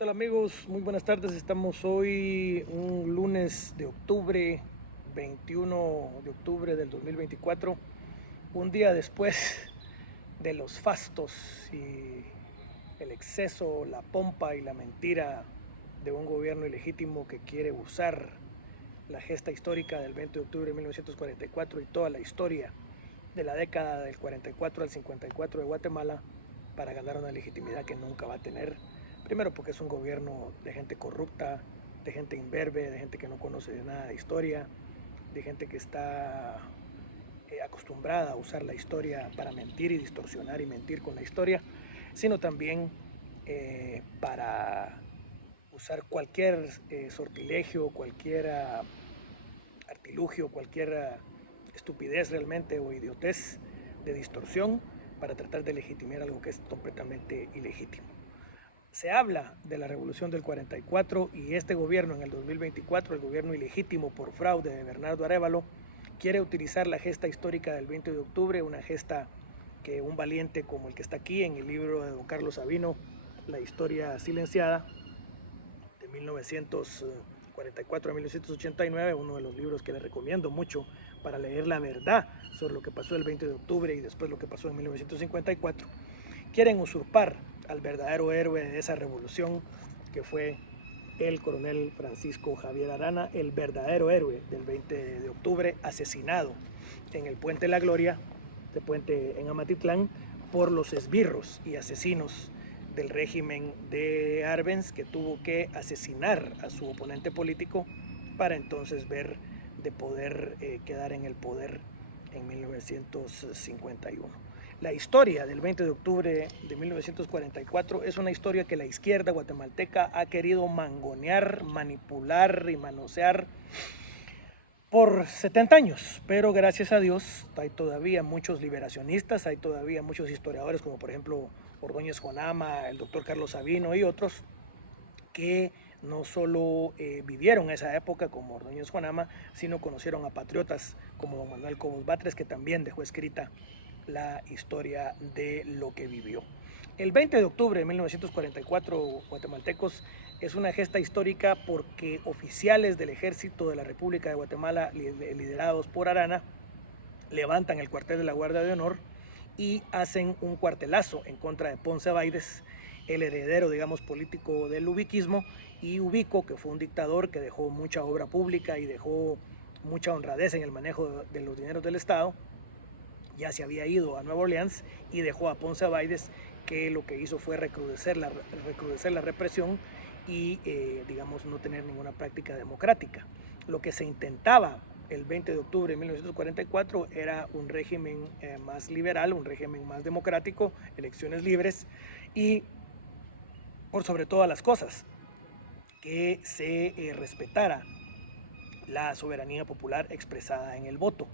Tal amigos? Muy buenas tardes. Estamos hoy un lunes de octubre, 21 de octubre del 2024, un día después de los fastos y el exceso, la pompa y la mentira de un gobierno ilegítimo que quiere usar la gesta histórica del 20 de octubre de 1944 y toda la historia de la década del 44 al 54 de Guatemala para ganar una legitimidad que nunca va a tener. Primero porque es un gobierno de gente corrupta, de gente imberbe, de gente que no conoce de nada de historia, de gente que está acostumbrada a usar la historia para mentir y distorsionar y mentir con la historia, sino también para usar cualquier sortilegio, cualquier artilugio, cualquier estupidez realmente o idiotez de distorsión para tratar de legitimar algo que es completamente ilegítimo. Se habla de la revolución del 44 y este gobierno en el 2024, el gobierno ilegítimo por fraude de Bernardo Arévalo, quiere utilizar la gesta histórica del 20 de octubre, una gesta que un valiente como el que está aquí en el libro de don Carlos Sabino, La historia silenciada, de 1944 a 1989, uno de los libros que les recomiendo mucho para leer la verdad sobre lo que pasó el 20 de octubre y después lo que pasó en 1954, quieren usurpar al verdadero héroe de esa revolución, que fue el coronel Francisco Javier Arana, el verdadero héroe del 20 de octubre, asesinado en el Puente La Gloria, de puente en Amatitlán, por los esbirros y asesinos del régimen de Arbenz, que tuvo que asesinar a su oponente político para entonces ver de poder quedar en el poder en 1951. La historia del 20 de octubre de 1944 es una historia que la izquierda guatemalteca ha querido mangonear, manipular y manosear por 70 años, pero gracias a Dios hay todavía muchos liberacionistas, hay todavía muchos historiadores como por ejemplo Ordóñez Juanama, el doctor Carlos Sabino y otros que no solo vivieron esa época como Ordóñez Juanama, sino conocieron a patriotas como don Manuel Cobos Batres, que también dejó escrita la historia de lo que vivió. El 20 de octubre de 1944, guatemaltecos, es una gesta histórica porque oficiales del ejército de la República de Guatemala, liderados por Arana, levantan el cuartel de la Guardia de Honor y hacen un cuartelazo en contra de Ponce Baides, el heredero, digamos, político del ubiquismo, y Ubico, que fue un dictador que dejó mucha obra pública y dejó mucha honradez en el manejo de los dineros del Estado. Ya se había ido a Nueva Orleans y dejó a Ponce Baides, que lo que hizo fue recrudecer la represión y, digamos, no tener ninguna práctica democrática. Lo que se intentaba el 20 de octubre de 1944 era un régimen más liberal, un régimen más democrático, elecciones libres y, por sobre todas las cosas, que se respetara la soberanía popular expresada en el voto,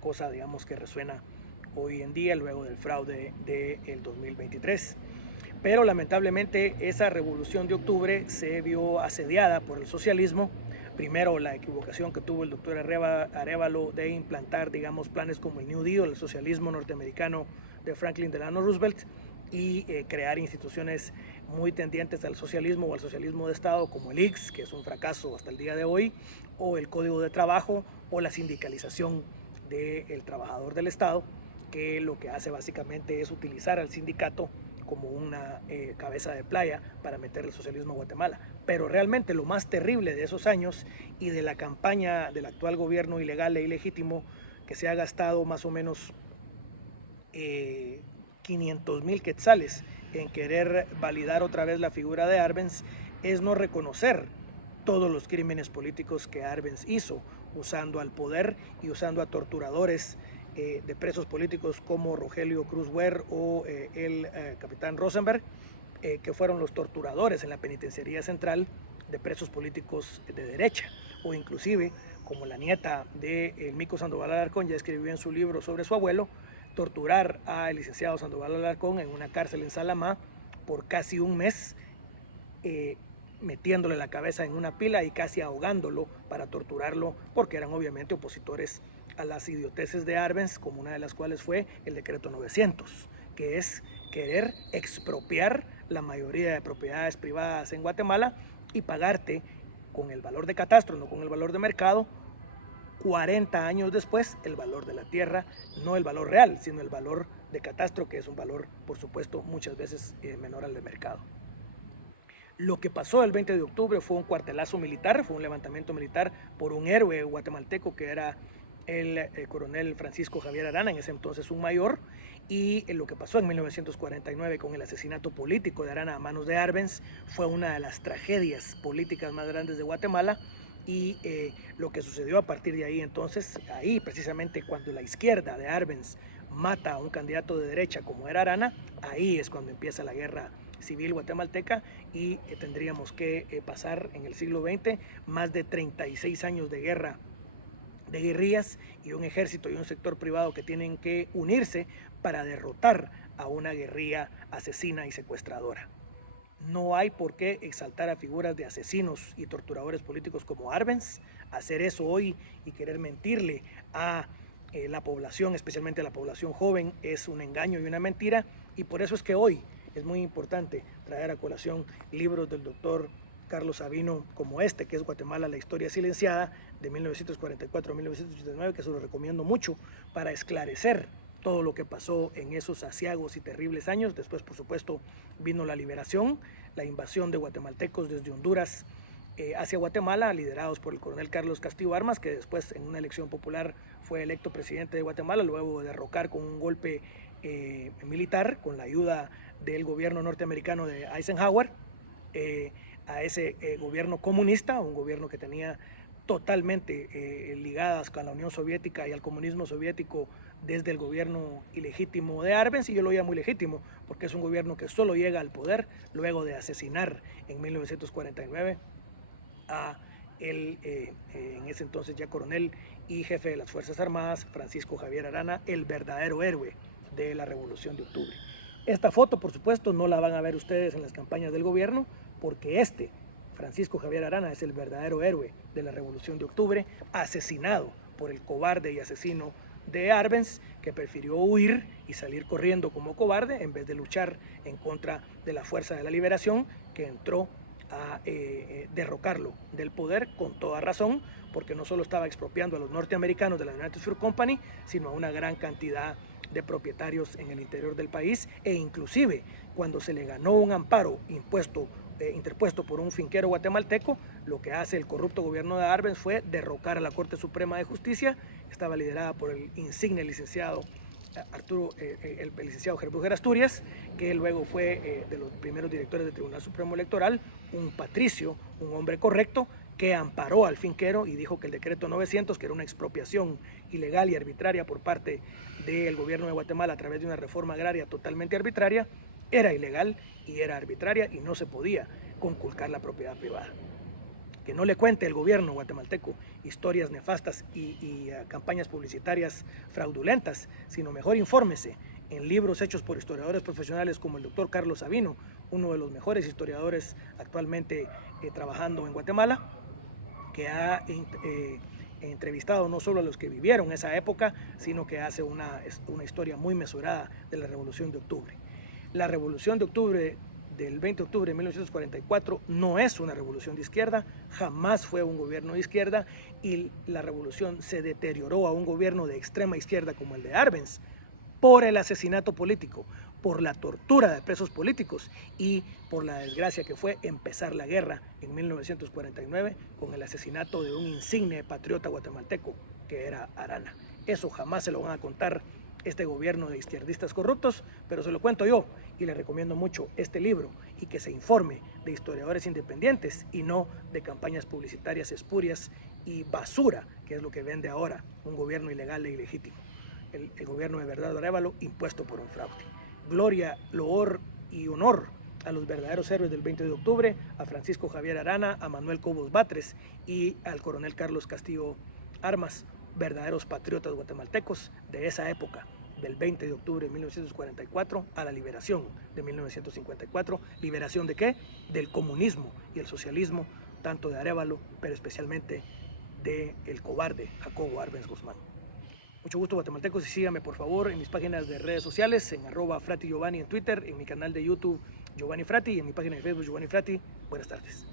cosa, digamos, que resuena hoy en día luego del fraude del 2023. Pero lamentablemente esa revolución de octubre se vio asediada por el socialismo. Primero, la equivocación que tuvo el doctor Arévalo de implantar, digamos, planes como el New Deal, el socialismo norteamericano de Franklin Delano Roosevelt, y crear instituciones muy tendientes al socialismo o al socialismo de Estado, como el ICS, que es un fracaso hasta el día de hoy, o el Código de Trabajo, o la sindicalización del trabajador del Estado, que lo que hace básicamente es utilizar al sindicato como una cabeza de playa para meter el socialismo a Guatemala. Pero realmente lo más terrible de esos años y de la campaña del actual gobierno ilegal e ilegítimo, que se ha gastado más o menos 500,000 quetzales en querer validar otra vez la figura de Arbenz, es no reconocer todos los crímenes políticos que Arbenz hizo, usando al poder y usando a torturadores de presos políticos como Rogelio Cruz Huer o el capitán Rosenberg, que fueron los torturadores en la penitenciaría central de presos políticos de derecha, o inclusive como la nieta de Mico Sandoval Alarcón ya escribió en su libro sobre su abuelo, torturar al licenciado Sandoval Alarcón en una cárcel en Salamá por casi un mes, metiéndole la cabeza en una pila y casi ahogándolo para torturarlo, porque eran obviamente opositores a las idioteces de Arbenz, como una de las cuales fue el decreto 900, que es querer expropiar la mayoría de propiedades privadas en Guatemala y pagarte con el valor de catastro, no con el valor de mercado, 40 años después el valor de la tierra, no el valor real, sino el valor de catastro, que es un valor, por supuesto, muchas veces menor al de mercado. Lo que pasó el 20 de octubre fue un cuartelazo militar, fue un levantamiento militar por un héroe guatemalteco que era el coronel Francisco Javier Arana, en ese entonces un mayor, y lo que pasó en 1949 con el asesinato político de Arana a manos de Arbenz fue una de las tragedias políticas más grandes de Guatemala, y lo que sucedió a partir de ahí entonces, ahí precisamente cuando la izquierda de Arbenz mata a un candidato de derecha como era Arana, ahí es cuando empieza la guerra civil guatemalteca y tendríamos que pasar en el siglo XX más de 36 años de guerra, de guerrillas y un ejército y un sector privado que tienen que unirse para derrotar a una guerrilla asesina y secuestradora. No hay por qué exaltar a figuras de asesinos y torturadores políticos como Arbenz. Hacer eso hoy y querer mentirle a la población, especialmente a la población joven, es un engaño y una mentira, y por eso es que hoy es muy importante traer a colación libros del doctor Carlos Sabino como este, que es Guatemala, la historia silenciada, de 1944 a 1989, que se lo recomiendo mucho para esclarecer todo lo que pasó en esos aciagos y terribles años. Después, por supuesto, vino la liberación, la invasión de guatemaltecos desde Honduras hacia Guatemala, liderados por el coronel Carlos Castillo Armas, que después en una elección popular fue electo presidente de Guatemala, luego de derrocar con un golpe militar, con la ayuda del gobierno norteamericano de Eisenhower, a ese gobierno comunista, un gobierno que tenía totalmente ligadas con la Unión Soviética y al comunismo soviético desde el gobierno ilegítimo de Arbenz, y yo lo llamo ilegítimo porque es un gobierno que solo llega al poder luego de asesinar en 1949 a el en ese entonces ya coronel y jefe de las Fuerzas Armadas, Francisco Javier Arana, el verdadero héroe de la Revolución de Octubre. Esta foto, por supuesto, no la van a ver ustedes en las campañas del gobierno, porque Francisco Javier Arana, es el verdadero héroe de la Revolución de Octubre, asesinado por el cobarde y asesino de Arbenz, que prefirió huir y salir corriendo como cobarde en vez de luchar en contra de la Fuerza de la Liberación, que entró a derrocarlo del poder con toda razón, porque no solo estaba expropiando a los norteamericanos de la United Fruit Company, sino a una gran cantidad de propietarios en el interior del país, e inclusive cuando se le ganó un amparo interpuesto por un finquero guatemalteco, lo que hace el corrupto gobierno de Arbenz fue derrocar a la Corte Suprema de Justicia, que estaba liderada por el insigne licenciado el licenciado Gerbujer Asturias, que luego fue de los primeros directores del Tribunal Supremo Electoral, un patricio, un hombre correcto, que amparó al finquero y dijo que el decreto 900, que era una expropiación ilegal y arbitraria por parte del gobierno de Guatemala a través de una reforma agraria totalmente arbitraria, era ilegal y era arbitraria y no se podía conculcar la propiedad privada. Que no le cuente el gobierno guatemalteco historias nefastas y campañas publicitarias fraudulentas, sino mejor infórmese en libros hechos por historiadores profesionales como el doctor Carlos Sabino, uno de los mejores historiadores actualmente trabajando en Guatemala, que ha entrevistado no solo a los que vivieron esa época, sino que hace una historia muy mesurada de la Revolución de Octubre. La Revolución de Octubre del 20 de octubre de 1944 no es una revolución de izquierda, jamás fue un gobierno de izquierda, y la revolución se deterioró a un gobierno de extrema izquierda como el de Arbenz por el asesinato político, por la tortura de presos políticos y por la desgracia que fue empezar la guerra en 1949 con el asesinato de un insigne patriota guatemalteco que era Arana. Eso jamás se lo van a contar este gobierno de izquierdistas corruptos, pero se lo cuento yo y le recomiendo mucho este libro y que se informe de historiadores independientes y no de campañas publicitarias espurias y basura, que es lo que vende ahora un gobierno ilegal e ilegítimo, el gobierno de Bernardo Arévalo impuesto por un fraude. Gloria, loor y honor a los verdaderos héroes del 20 de octubre, a Francisco Javier Arana, a Manuel Cobos Batres y al coronel Carlos Castillo Armas, verdaderos patriotas guatemaltecos de esa época, del 20 de octubre de 1944 a la liberación de 1954. ¿Liberación de qué? Del comunismo y el socialismo, tanto de Arévalo, pero especialmente del cobarde Jacobo Arbenz Guzmán. Mucho gusto, guatemaltecos, y síganme por favor en mis páginas de redes sociales, en @fratigiovanni en Twitter, en mi canal de YouTube Giovanni Frati, y en mi página de Facebook Giovanni Frati. Buenas tardes.